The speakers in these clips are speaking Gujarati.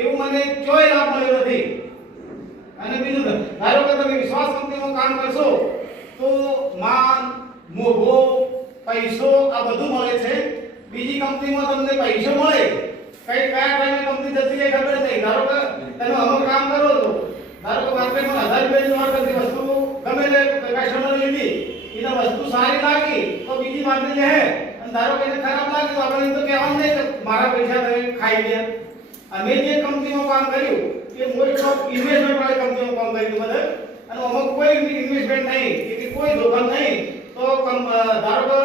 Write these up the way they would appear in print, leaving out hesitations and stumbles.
એવું મને કોઈ લાભ મળ્યો નથી. અને બીજું ધારો કે તમે વિશ્વાસ કંપનીમાં કામ કરશો તો માન, મોભો, પૈસો આ બધું મળે છે. બીજી કંપનીમાં તમને પૈસો મળે, કઈ કયા ટાઈમે કંપની જતી રહે ખબર નહીં. ધારો કે તમે અમુક કામ કરો છો, ધારો કે માર્કેટમાં 1000 રૂપિયાની કરતી વસ્તુ ગમે તે કસ્ટમર લીધી, એને વસ્તુ સારી લાગી તો બીજી માર્કેટ લે, અને ધારો કે એને ખરાબ લાગી તો આપણે એમ તો કહેવાનું નહીં કે મારા પૈસા તમે ખાઈ ગયા. અમે જે કંપનીમાં કામ કર્યું એ મોસ્ટ ઓફ ઇન્વેસ્ટમેન્ટ વાળી કંપનીમાં કામ કર્યું બધે, અને અમુક કોઈ ઇન્વેસ્ટમેન્ટ નહીં કે કોઈ ધોરણ નહીં. તો ધારો કે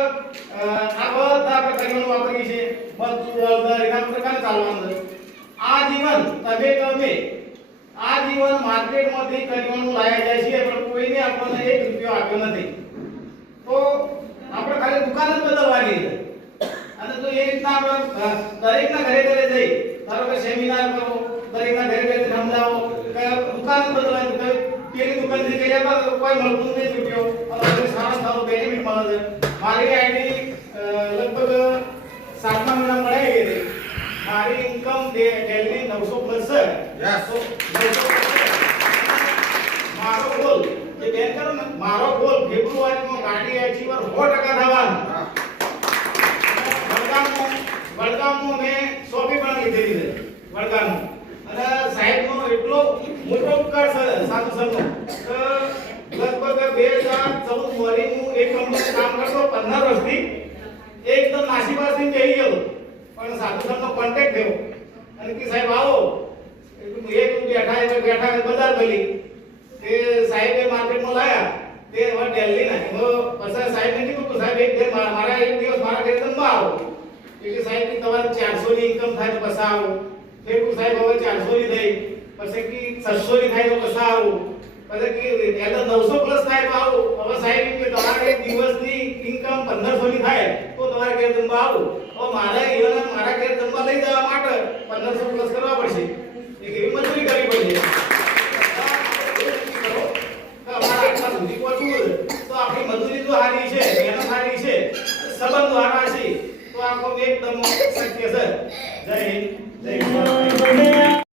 આ બધા પ્રકારનું વાપરીએ છીએ, બધું એના પ્રકાર ચાલવાનું. આ જીવન તમે આ જીવન માર્કેટમાંથી કરવાનું લાયા જાય છે, પણ કોઈને આપણને 1 રૂપિયો આપ્યો નથી. તો આપણે ખાલી દુકાન જ બદલવાની છે. અને તો એ રીતના આપણે દરેકના ઘરે જઈ, ધારો કે સેમિનાર કરો, દરેકના ઘરે સમજાવો કે દુકાન બદલવાની છે. પેલી દુકાનથી ગયા તો કોઈ મળતું નથી રૂપિયો, અને સારો બેનિફિટ મળે છે. મારી આઈડી લગભગ 7મા મહિના મળાઈ ગઈ હતી. મારી ઇન્કમ ડેલી 900 પ્લસ છે. મારો ગોલ જે બેન કરો ને, મારો ગોલ ફેબ્રુઆરીમાં ગાડી અચીવર 100% થવાનું. વડગામમાં મેં શોપી પણ લીધેલી છે વડગામમાં. અને સાહેબનો એટલો મોટો ઉપકાર છે સાધુ સંતનો કે લગભગ 2014 મોરી હું એક કંપનીમાં કામ કરતો 15 વર્ષથી. એકદમ નાસીપાસથી બેહી ગયો, પણ સાધુ સંતનો કોન્ટેક્ટ થયો અને કે સાહેબ આવો. એક બેઠા બજાર ભલી તે સાહેબે માર્કેટમાં લાયા. તે હવે દિલ્હી ના પછી સાહેબને કીધું સાહેબ એક દિવસ મારા ઘરે જમવા આવો. એટલે સાહેબ કે તમારે 400 ની ઇન્કમ થાય તો પછી આવો. ફેર સાહેબ હવે 400 ની થઈ, પછી કે 600 ની થાય તો પછી આવો. પછી કે એટલે 900 પ્લસ થાય તો આવો. હવે સાહેબ કે તમારે એક દિવસની ઇન્કમ 1500 ની થાય તો તમારે ઘરે જમવા આવો. હવે મારા ઘરે જમવા લઈ જવા માટે 1500 પ્લસ કરવા પડશે. એક એવી મજૂરી કરવી પડશે. તો આપણી મજૂરી તો સારી છે, મહેનત સારી છે, સંબંધ સારા છે, તો આખો એકદમ શક્ય છે. જય હિન્દ, જય ભારત.